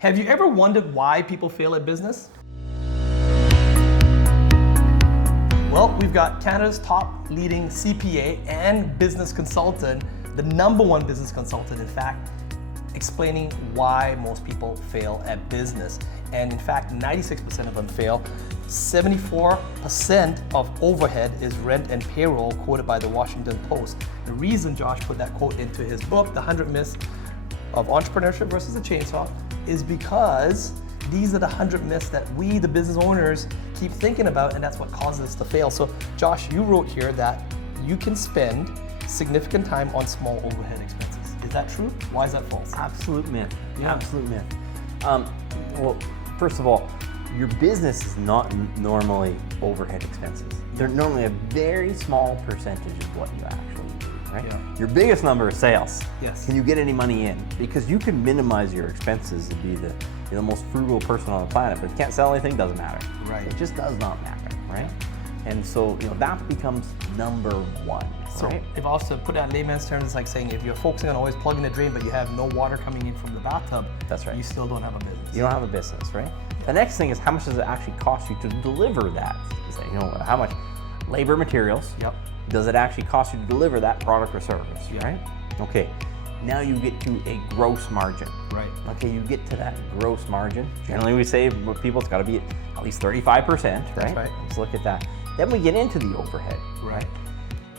Have you ever wondered why people fail at business? Well, we've got Canada's top leading CPA and business consultant, the #1 business consultant, in fact, explaining why most people fail at business. And in fact, 96% of them fail. 74% of overhead is rent and payroll, quoted by the Washington Post. The reason Josh put that quote into his book, The 100 Myths of Entrepreneurship versus the Chainsaw, is because these are the 100 myths that we, the business owners, keep thinking about, and that's what causes us to fail. So Josh, you wrote here that you can spend significant time on small overhead expenses. Is that true? Why is that false? Absolute myth. Yeah. Absolute myth. Well, first of all, your business is not normally overhead expenses. They're normally a very small percentage of what you actually do, right? Yeah. Your biggest number is sales. Yes. Can you get any money in? Because you can minimize your expenses to be the most frugal person on the planet, but if you can't sell anything, doesn't matter. Right. It just does not matter, right? And so, that becomes number one, So right? if I was to put that in layman's terms, it's like saying if you're focusing on always plugging the drain, but you have no water coming in from the bathtub, That's right. you still don't have a business. You don't have a business, right? The next thing is, how much does it actually cost you to deliver that? So, how much labor, materials, Yep. does it actually cost you to deliver that product or service, Yep. right? Okay, now you get to a gross margin. Right. Okay, you get to that gross margin. Generally we say with people it's gotta be at least 35%, right? That's right. Let's look at that. Then we get into the overhead. Right.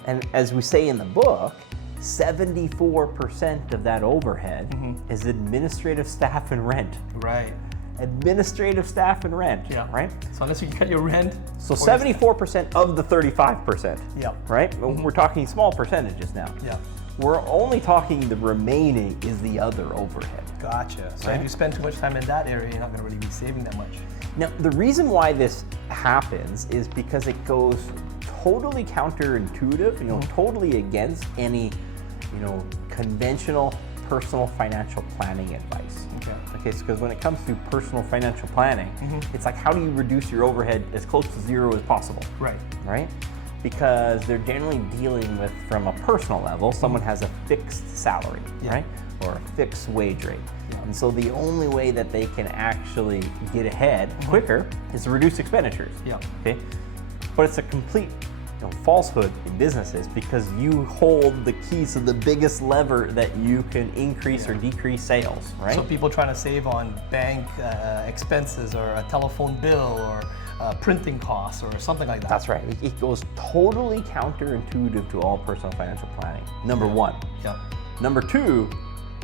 And as we say in the book, 74% of that overhead is administrative staff and rent. Right. Administrative staff and rent, Yeah. right? So unless you cut your rent. So or 74% of the 35%, Yep. right? We're talking small percentages now. Yeah. We're only talking the remaining is the other overhead. Gotcha. So Right. if you spend too much time in that area, you're not going to really be saving that much. Now, the reason why this happens is because it goes totally counterintuitive, totally against any, conventional personal financial planning advice. Okay, because when it comes to personal financial planning, it's like, how do you reduce your overhead as close to zero as possible? Right. Right? Because they're generally dealing with, from a personal level, someone has a fixed salary, Yeah. right? Or a fixed wage rate. Yeah. And so the only way that they can actually get ahead quicker is to reduce expenditures. Yeah. Okay? But it's a complete falsehood in businesses, because you hold the keys to the biggest lever that you can increase or decrease sales, right? So people trying to save on bank expenses or a telephone bill or printing costs or something like that. That's right. It goes totally counterintuitive to all personal financial planning. Number one. Yeah. Number two,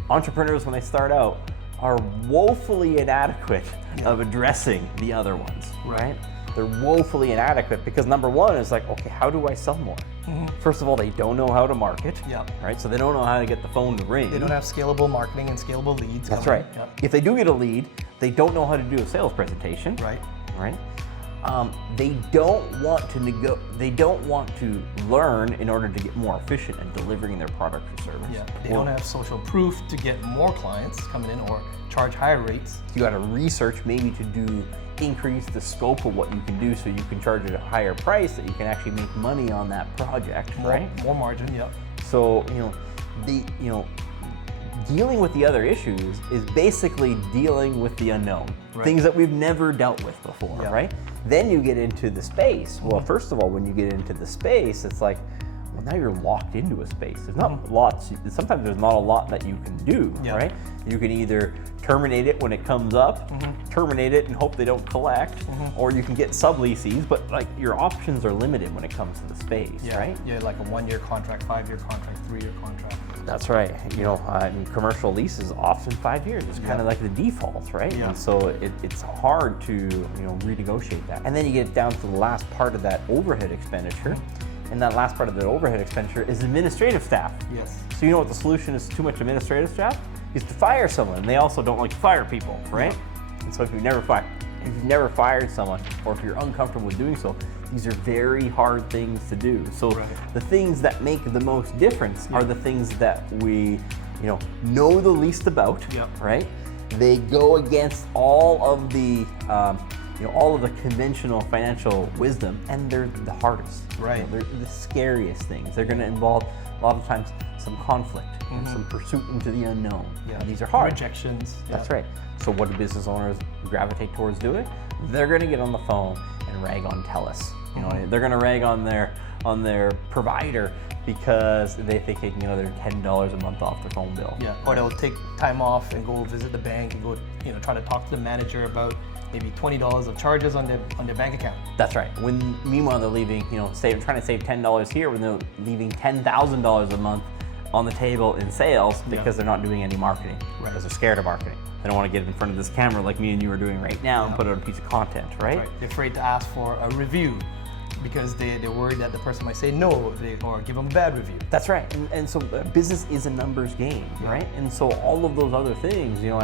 entrepreneurs, when they start out, are woefully inadequate of addressing the other ones, right? They're woefully inadequate because number one is like, okay, how do I sell more? First of all, they don't know how to market, Yeah. right? So they don't know how to get the phone to ring. They don't have scalable marketing and scalable leads. That's coming. right. Yep. If they do get a lead, they don't know how to do a sales presentation, Right. right? They don't want to They don't want to learn in order to get more efficient in delivering their product or service. Yeah. They don't have social proof to get more clients coming in or charge higher rates. You got to research maybe to increase the scope of what you can do, so you can charge at a higher price that you can actually make money on that project, right? More margin. Yep. So dealing with the other issues is basically dealing with the unknown, Right. things that we've never dealt with before, Yeah. right? Then you get into the space. Well, first of all, when you get into the space, it's like, well, now you're locked into a space. There's not lots. Sometimes there's not a lot that you can do, Yeah. right? You can either terminate it when it comes up, terminate it and hope they don't collect, or you can get subleases. But like, your options are limited when it comes to the space, Yeah. right? Yeah. Like a 1-year contract, 5-year contract, 3-year contract. That's right. Commercial lease is often 5 years. It's kind of like the default, right? Yeah. And so it's hard to renegotiate that. And then you get down to the last part of that overhead expenditure, and that last part of the overhead expenditure is administrative staff. Yes. So you know what the solution is to too much administrative staff? Is to fire someone. And they also don't like to fire people, right? And so if you've never fired someone, or if you're uncomfortable with doing so, these are very hard things to do. So the things that make the most difference are the things that we, know the least about, right? They go against all of the, all of the conventional financial wisdom, and they're the hardest. Right. They're the scariest things. They're going to involve a lot of times some conflict, and some pursuit into the unknown. Yeah. And these are hard. Rejections. That's right. So what do business owners gravitate towards doing? They're going to get on the phone and rag on TELUS. You know, they're going to rag on their provider because they think they can get another $10 a month off their phone bill. Yeah. Or they'll take time off and go visit the bank and go, try to talk to the manager about maybe $20 of charges on their bank account. That's right. When meanwhile they're leaving, trying to save $10 here when they're leaving $10,000 a month on the table in sales because they're not doing any marketing. Right. Because they're scared of marketing. They don't want to get in front of this camera like me and you are doing right now and put out a piece of content, right? They're afraid to ask for a review because they're worried that the person might say no or give them a bad review. That's right. And so business is a numbers game, right? And so all of those other things, you're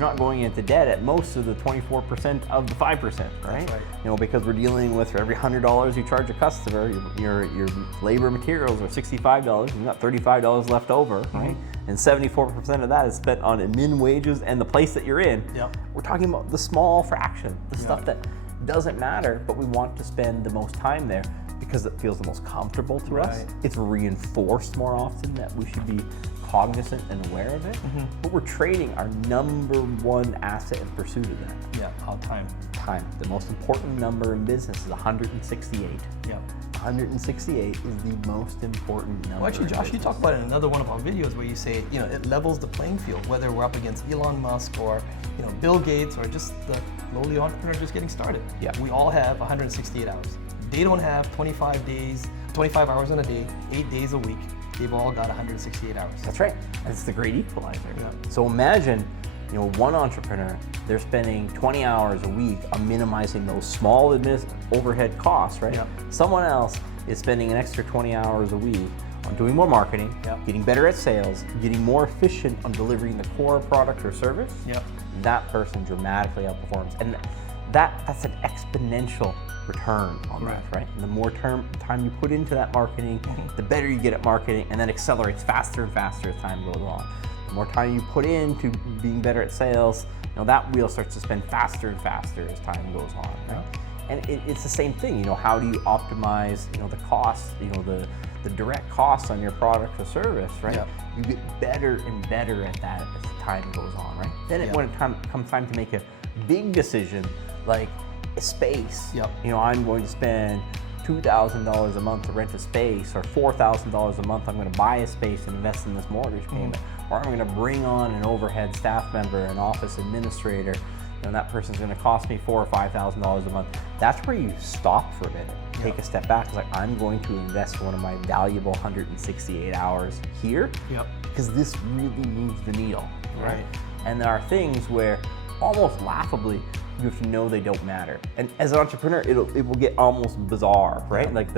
not going into debt at most of the 24% of the 5%, right? That's right. Because we're dealing with for every $100 you charge a customer, your labor materials are $65, you've got $35 left over, right? And 74% of that is spent on admin wages and the place that you're in. Yep. We're talking about the small fraction, the stuff that doesn't matter, but we want to spend the most time there because it feels the most comfortable to us. It's reinforced more often that we should be cognizant and aware of it, but we're trading our number one asset in pursuit of that. Yeah, all time. Time. The most important number in business is 168. Yeah. 168 is the most important number. Well, actually, Josh, you talk about it in another one of our videos where you say, it levels the playing field, whether we're up against Elon Musk or, Bill Gates or just the lowly entrepreneur just getting started. Yeah. We all have 168 hours. They don't have 25 hours in a day, 8 days a week. They've all got 168 hours. That's right. That's the great equalizer. Yeah. So imagine, one entrepreneur, they're spending 20 hours a week on minimizing those small overhead costs, right? Yeah. Someone else is spending an extra 20 hours a week on doing more marketing, getting better at sales, getting more efficient on delivering the core product or service. Yeah. That person dramatically outperforms. And that's an exponential return on that, right? And the more time you put into that marketing, the better you get at marketing, and that accelerates faster and faster as time goes on. The more time you put into being better at sales, that wheel starts to spin faster and faster as time goes on, right? And it's the same thing, how do you optimize, the costs, the direct costs on your product or service, right? Yeah. You get better and better at that as time goes on, right? Then when it comes time to make a big decision, like a space, I'm going to spend $2,000 a month to rent a space, or $4,000 a month I'm going to buy a space and invest in this mortgage payment, or I'm going to bring on an overhead staff member, an office administrator, and that person's going to cost me $4,000 or $5,000 a month. That's where you stop for a minute, take a step back. It's like, I'm going to invest one of my valuable 168 hours here, because this really moves the needle, right? And there are things where almost laughably you have to know they don't matter. And as an entrepreneur, it will get almost bizarre, right? Like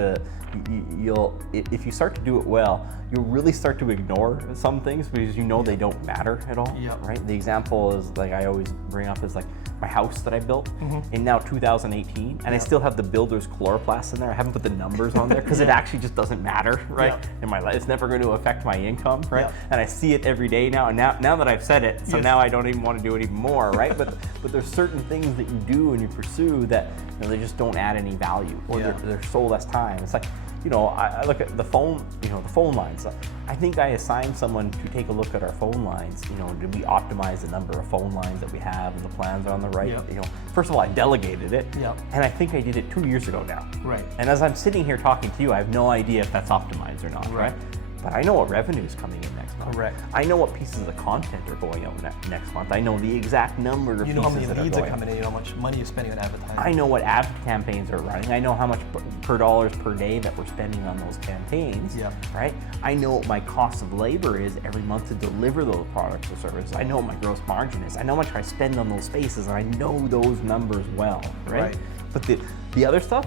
if you start to do it well, you'll really start to ignore some things because they don't matter at all, right? The example is, like I always bring up, is like my house that I built in now 2018, and I still have the builder's chloroplast in there. I haven't put the numbers on there because it actually just doesn't matter, right? In my life, it's never going to affect my income, right? And I see it every day now, and now that I've said it, so now I don't even want to do it even more, right? But there's certain things that you do and you pursue that they just don't add any value, or they're so less time. It's like, I look at the phone, the phone lines. I think I assigned someone to take a look at our phone lines. Did we optimize the number of phone lines that we have and the plans are on the right? First of all, I delegated it, and I think I did it 2 years ago now. Right. And as I'm sitting here talking to you, I have no idea if that's optimized or not, right? But I know what revenue is coming in next month. Correct. I know what pieces of content are going out next month. I know the exact number of pieces that are going. You know how many leads are coming in. You know how much money you're spending on advertising. I know what ad campaigns are running. I know how much per dollars per day that we're spending on those campaigns. Right. I know what my cost of labor is every month to deliver those products or services. I know what my gross margin is. I know how much I spend on those spaces, and I know those numbers well. Right. But the other stuff,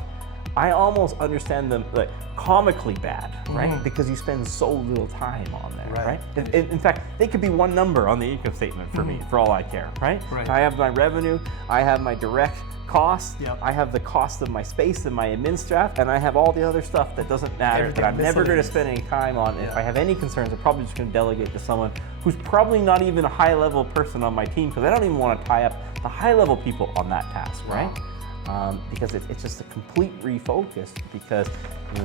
I almost understand them like comically bad, right? Because you spend so little time on there, right? In fact, they could be one number on the income statement for me, for all I care, right? I have my revenue, I have my direct costs, I have the cost of my space and my admin staff, and I have all the other stuff that doesn't matter, that I'm never going to spend any time on. If I have any concerns, I'm probably just going to delegate to someone who's probably not even a high-level person on my team, because I don't even want to tie up the high-level people on that task, right? because it's just a complete refocus, because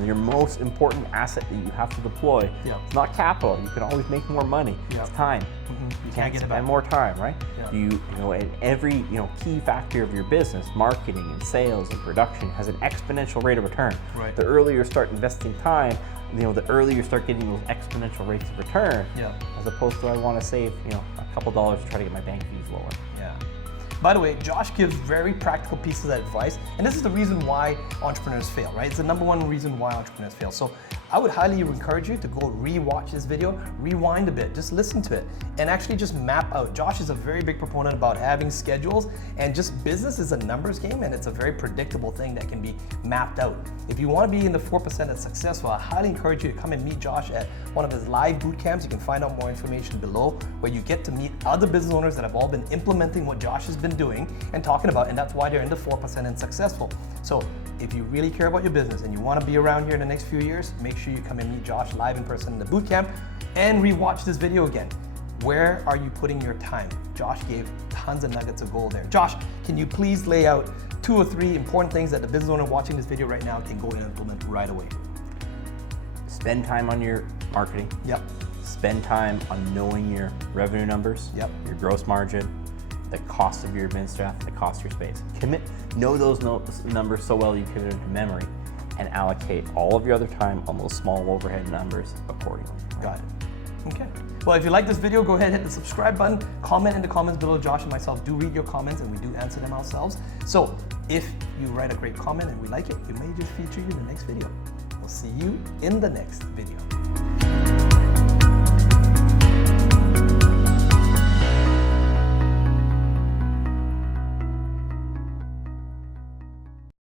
your most important asset that you have to deploy, it's not capital. You can always make more money. It's time. You can't get it back. More time, right? And every key factor of your business, marketing and sales and production, has an exponential rate of return. Right. The earlier you start investing time, the earlier you start getting those exponential rates of return, as opposed to I want to save a couple dollars to try to get my bank fees lower. By the way, Josh gives very practical pieces of advice, and this is the reason why entrepreneurs fail, right? It's the number one reason why entrepreneurs fail. So I would highly encourage you to go re-watch this video, rewind a bit, just listen to it, and actually just map out. Josh is a very big proponent about having schedules, and just business is a numbers game, and it's a very predictable thing that can be mapped out. If you want to be in the 4% that's successful, I highly encourage you to come and meet Josh at one of his live boot camps. You can find out more information below, where you get to meet other business owners that have all been implementing what Josh has been doing and talking about, and that's why they're in the 4% and successful. So if you really care about your business and you want to be around here in the next few years, make sure you come and meet Josh live in person in the boot camp, and rewatch this video again. Where are you putting your time? Josh gave tons of nuggets of gold there. Josh, can you please lay out 2 or 3 important things that the business owner watching this video right now can go and implement right away? Spend time on your marketing. Spend time on knowing your revenue numbers. Your gross margin, the cost of your admin staff, the cost of your space. Know those numbers so well you commit them to memory, and allocate all of your other time on those small overhead numbers accordingly. Got it. Okay. Well, if you like this video, go ahead and hit the subscribe button. Comment in the comments below. Josh and myself do read your comments, and we do answer them ourselves. So if you write a great comment and we like it, we may just feature you in the next video. We'll see you in the next video.